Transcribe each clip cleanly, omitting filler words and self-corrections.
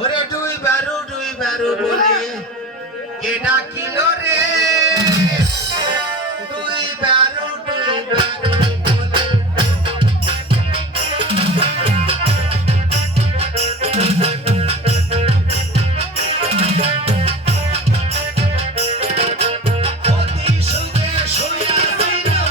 ওরে ডুই বারু বলে কে ডাকিল রে ডুই বারু বলে অতি সুখে শুইয়াছিল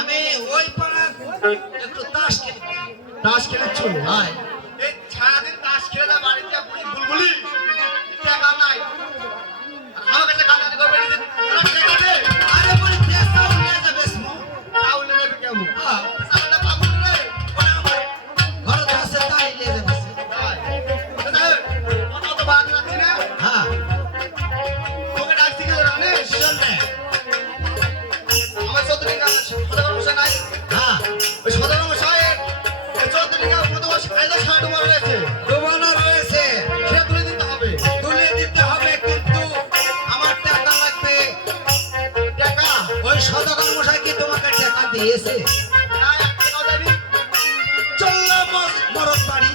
আমি ওই পাড়া একটু তাস খেলেছ ভাই এই সারাদিন তাস খেলে না বাড়িতে বুড়ি বুলবুলি টাকা নাই আমার কাছে কান্নাকাটি করবে আরে বলি পেশা উঠে যাবে তাহলে নেবে কেমন হ্যাঁ সামনে পাবো রে ওরা আমার ঘর কাছে তাই নিয়ে যাবে কত বাদ রাখছি না হ্যাঁ তোকে ডাকছি কেন রে শিরন রে আমার চৌধুরী কাজ সদর মশাই নাই হ্যাঁ ওই সদর মশাই চৌধুরী কাজ প্রথম কায়দা ছাড় ডুবানো রয়েছে সে তুলে দিতে হবে কিন্তু আমার টাকা লাগবে টাকা ওই সদর মশাই কি তোমাকে টাকা দিয়েছে না একটা টাকা দেয়নি চললো মরদ বাড়ি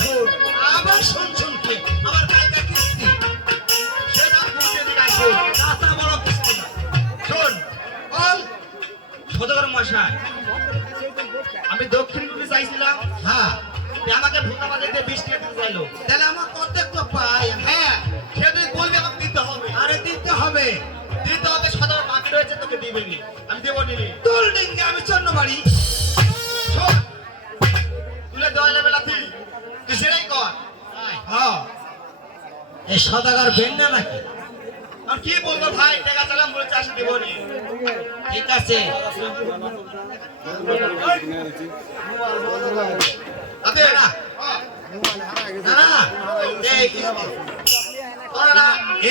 শোন আবার শোন কে আমার কায়দা কিস্তি সেটা বুঝে দিই শোন কাঁচা বড় কিস্তি শোন বল সদর মশাই আমি দক্ষিণ দিকে চাইছিলাম হ্যাঁ আমাকে ভোটা বাজাইতে 20 টাকা দিতে চাইলো তাহলে আমার কত পাই হ্যাঁ সে তুই বলবি আমাকে দিতে হবে আরে দিতে হবে সদর বাকি রয়েছে তোকে দিবেনি আমি দেবো নিলি তোর ডিঙ্গে আমি চন্ন বাড়ি তুলে দেওয়া যাবে লাথি তুই সেটাই কর হ্যাঁ এই সদাগর বেন্না নাকি আর কি বলবো ভাই টাকা চালাম বলেছে আসি দেবো নি ঠিক আছে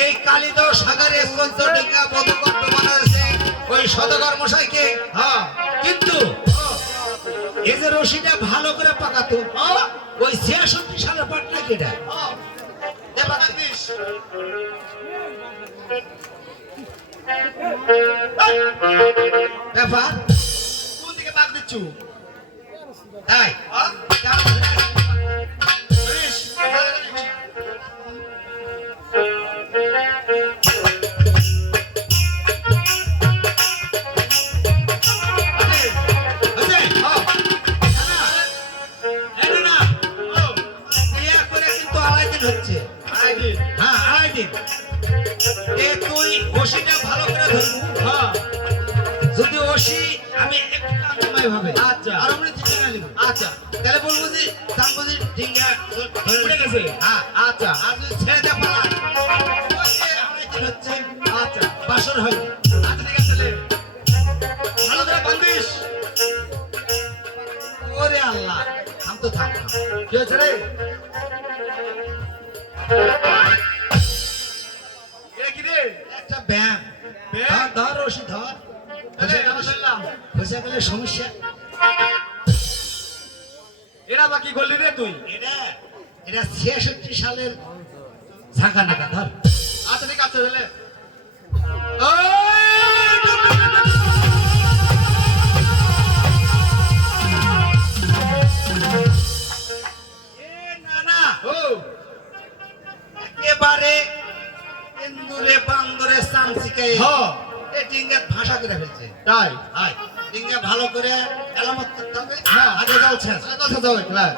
এই কালিদহ সাগরে ওই সদগর মশাইকে কিন্তু এই যে রশিটা ভালো করে পাকাতো ওই 66 সালের পাটনা কেটা ব্যাপার কোন দিকে বাগ দিচ্ছ তাই হচ্ছে হ্যাঁ আড়াই দিন তুই ওষিটা ভালো করে ধরবো হ্যাঁ যদি ওষি আমি একটু কামড়াই ভাবে আচ্ছা আর আমরা চিন্তা নিব আচ্ছা তাহলে বলবো যে সামবুজি ঢিঙ্গা উড়ে গেছে হ্যাঁ আচ্ছা আর যদি ছেড়ে দে পালা আড়াই দিন হচ্ছে আচ্ছা বাসর হয় আচ্ছা ঠিক আছে ভালো করে বান্দিস ওরে আল্লাহ থাম তো থাম কি হয়েছে রে একটা ব্যায়াম ধর রশি ধর বসে গেলে সমস্যা এরা বাকি করলি রে তুই এটা 66 সালের ঝাঁকা নাকা ধর আচ্ছা ঠিক আছে হলে একেবারে ইন্দুরে বান্দরে সামসিকাই এই ডিঙ্গার ভাষা করে ফেলছে তাই হাই ডিঙ্গা ভালো করে এলামত করতে হবে আগে যাচ্ছে কথা দাও হ্যাঁ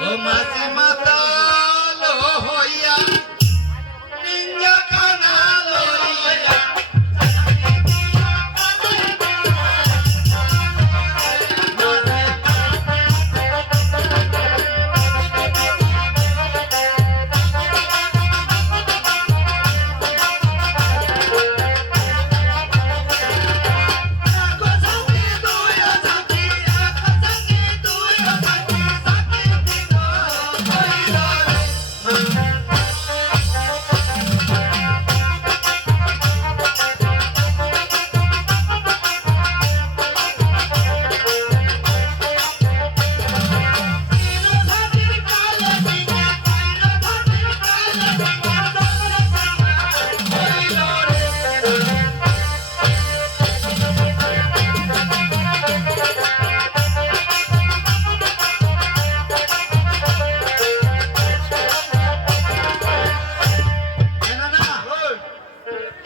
ও মাঝে মাতাল হইয়া ডিঙ্গা খানা লইয়া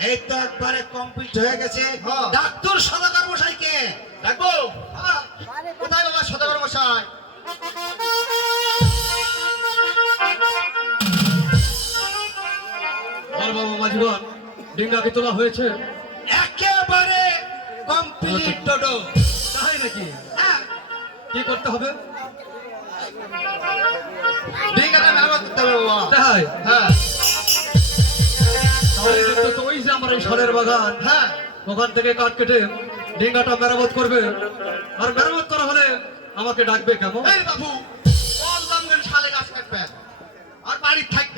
এই তো একবারে কমপ্লিট হয়ে গেছে ডাক্তার সদাগর মশাইকে ডাকবো কোথায় বাবা সদাগর মশাই বল বাবা মাঝিবান ডিঙ্গাকে তোলা হয়েছে একেবারে কমপ্লিট টোটো তাই নাকি হ্যাঁ কি করতে হবে ডিঙ্গাটা মেরামত করতে হবে বাবা তাই হ্যাঁ তাহলে দেখতে তো ওই যে আমার এই সারের বাগান হ্যাঁ ওখান থেকে কাঠ কেটে ডিঙ্গাটা মেরামত করবে আর মেরামত করা হলে আমাকে ডাকবে কেমন এই বাবু